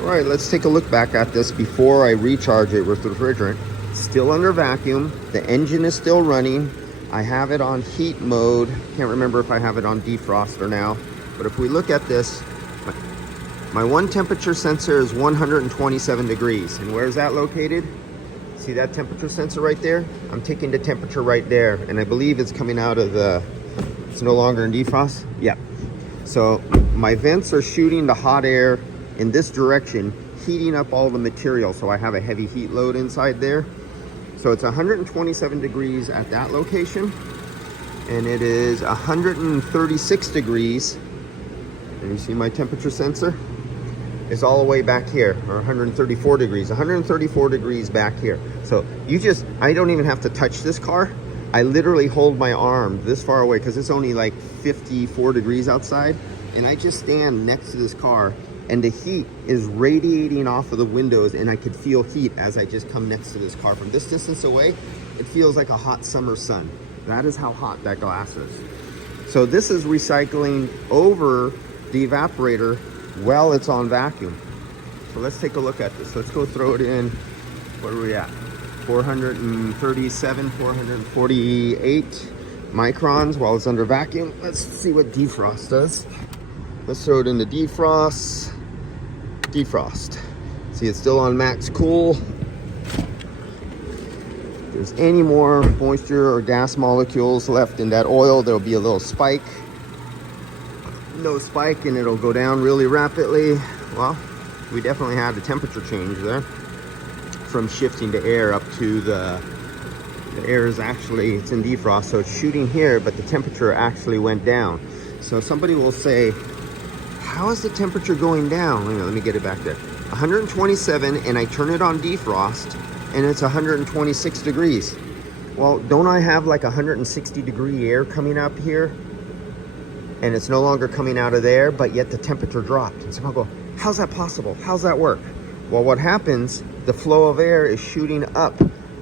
All right, let's take a look back at this before I recharge it with refrigerant. Still under vacuum. The engine is still running. I have it on heat mode. Can't remember if I have it on defroster now. But if we look at this, my one temperature sensor is 127 degrees. And where is that located? See that temperature sensor right there? I'm taking the temperature right there. And I believe it's coming out of the, it's no longer in defrost. Yep. So my vents are shooting the hot air in this direction, heating up all the material. So I have a heavy heat load inside there. So it's 127 degrees at that location. And it is 136 degrees. And you see my temperature sensor? It's all the way back here, or 134 degrees. 134 degrees back here. So I don't even have to touch this car. I literally hold my arm this far away because it's only like 54 degrees outside. And I just stand next to this car and the heat is radiating off of the windows and I could feel heat as I just come next to this car. From this distance away, it feels like a hot summer sun. That is how hot that glass is. So this is recycling over the evaporator while it's on vacuum. So let's take a look at this. Let's go throw it in. What are we at? 437, 448 microns while it's under vacuum. Let's see what defrost does. Let's throw it into defrost. Defrost. See, it's still on max cool. If there's any more moisture or gas molecules left in that oil, there'll be a little spike. No spike and it'll go down really rapidly. Well, we definitely had a temperature change there from shifting the air up to the air is actually, it's in defrost, so it's shooting here, but the temperature actually went down. So somebody will say, how is the temperature going down? Let me get it back there. 127, and I turn it on defrost and it's 126 degrees. Well, don't I have like 160 degree air coming up here? And it's no longer coming out of there, but yet the temperature dropped. And someone will go, how's that possible? How's that work? Well, what happens, the flow of air is shooting up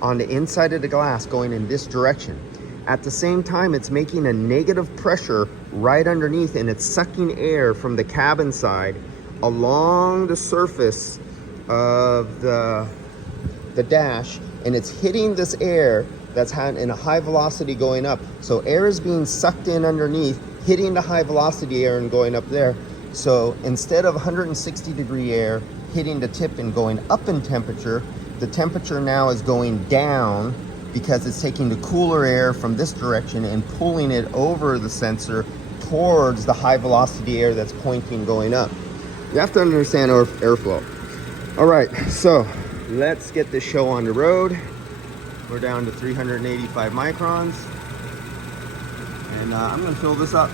on the inside of the glass going in this direction. At the same time, it's making a negative pressure right underneath and it's sucking air from the cabin side along the surface of the dash, and it's hitting this air that's in a high velocity going up. So air is being sucked in underneath, hitting the high velocity air and going up there. So instead of 160 degree air hitting the tip and going up in temperature, the temperature now is going down because it's taking the cooler air from this direction and pulling it over the sensor towards the high velocity air that's pointing going up. You have to understand airflow. All right, so let's get this show on the road. We're down to 385 microns. And I'm gonna fill this up.